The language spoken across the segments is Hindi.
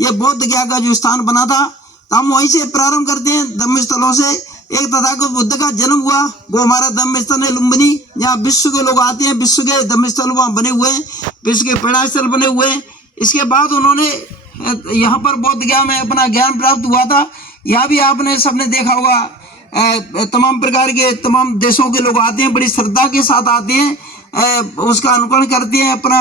ये बौद्ध गया का जो स्थान बना था। तो हम वहीं से प्रारंभ करते हैं धम्म स्थलों से। एक तथागत बुद्ध का जन्म हुआ, वो हमारा धम्म स्थल है लुम्बिनी, जहाँ विश्व के लोग आते हैं। विश्व के धम्म स्थल वहाँ बने हुए हैं, विश्व के पेड़ा स्थल बने हुए हैं। इसके बाद उन्होंने यहाँ पर बौद्ध गया में अपना ज्ञान प्राप्त हुआ था। यहाँ भी आपने सबने देखा होगा, तमाम प्रकार के तमाम देशों के लोग आते हैं, बड़ी श्रद्धा के साथ आते हैं, उसका अनुकरण करते हैं। अपना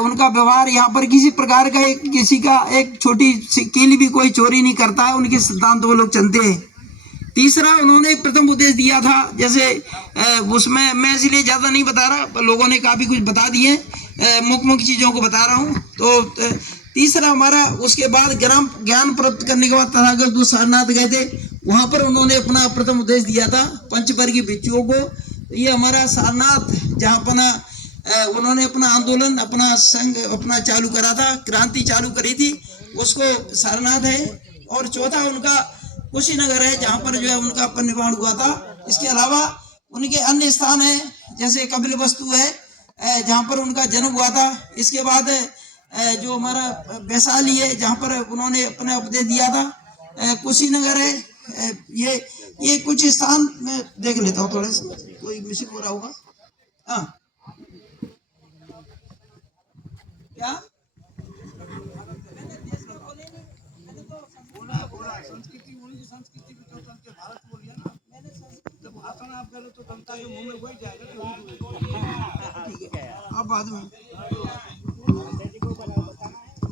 उनका व्यवहार यहाँ पर किसी प्रकार का किसी का एक छोटी कीली भी कोई चोरी नहीं करता है। उनके सिद्धांत वो लोग चलते हैं। तीसरा उन्होंने प्रथम उपदेश दिया था, जैसे उसमें मैं इसलिए ज़्यादा नहीं बता रहा, लोगों ने काफ़ी कुछ बता दिए, मुख्य चीज़ों को बता रहा हूँ। तो तीसरा हमारा उसके बाद ज्ञान प्राप्त करने के बाद तथागत सारनाथ गए थे। वहाँ पर उन्होंने अपना प्रथम उपदेश दिया था पंचवर्गीय भिक्षुओं को। ये हमारा सारनाथ, जहाँ अपना उन्होंने अपना आंदोलन, अपना संघ अपना चालू करा था, क्रांति चालू करी थी, उसको सारनाथ है। और चौथा उनका कुशीनगर है, जहाँ पर जो है उनका परिनिर्वाण हुआ था। इसके अलावा उनके अन्य स्थान है, जैसे कपिलवस्तु है, जहाँ पर उनका जन्म हुआ था। इसके बाद जो हमारा वैशाली है, जहाँ पर उन्होंने अपना उपदेश दिया था। कुशीनगर है। ये कुछ स्थान मैं देख लेता हूँ, थोड़े से कोई मिसिंग हो रहा होगा। हाँ, क्या संस्कृति भारत बोलिए ना, मैंने जब भाषण आप करें तो जनता के मुंह में वही जाएगा। ठीक है, अब बाद में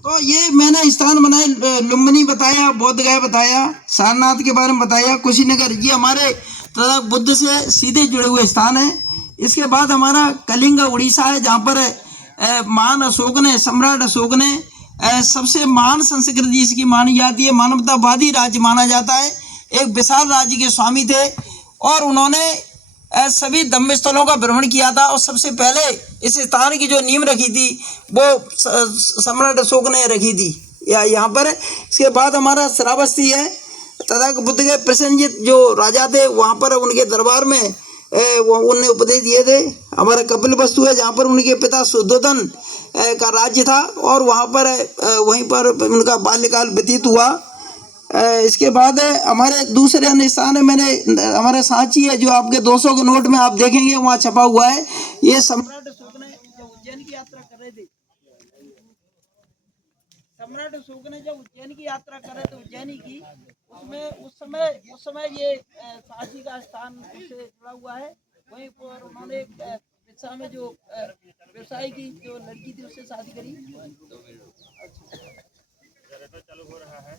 तो ये मैंने स्थान बनाए, लुम्बिनी बताया, बोध गया बताया, सारनाथ के बारे में बताया, कुशीनगर, ये हमारे बुद्ध से सीधे जुड़े हुए स्थान है। इसके बाद हमारा कलिंग उड़ीसा है, जहाँ पर महान अशोक ने, सम्राट अशोक ने सबसे महान संस्कृति जिसकी मानी जाती है, मानवतावादी राज्य माना जाता है, एक विशाल राज्य के स्वामी थे। और उन्होंने सभी धम्म स्थलों का भ्रमण किया था। और सबसे पहले इस स्थान की जो नींव रखी थी वो सम्राट अशोक ने रखी थी यहाँ पर। इसके बाद हमारा श्रावस्ती है, तथा बुद्ध के प्रसन्नजित जो राजा थे, वहाँ पर उनके दरबार में उनने उपदेश दिए थे। हमारा कपिलवस्तु है, जहाँ पर उनके पिता शुद्धोधन का राज्य था, और वहाँ पर वहीं पर उनका बाल्यकाल व्यतीत हुआ। इसके बाद हमारे दूसरे अन्य स्थान है, मैंने हमारा सांची है, जो आपके 200 के नोट में आप देखेंगे वहाँ छपा हुआ है। ये सम्राट अशोक ने जब उज्जैन की यात्रा कर रहे थे, सम्राट अशोक ने जब उज्जैन की यात्रा कर रहे थे, उज्जैनी की, उसमें उस समय ये सांची का स्थान उससे जुड़ा हुआ है। वहीं पर उन्होंने रिक्शा में जो व्यवसाय की जो लड़की थी उससे शादी करी। चालू हो रहा है।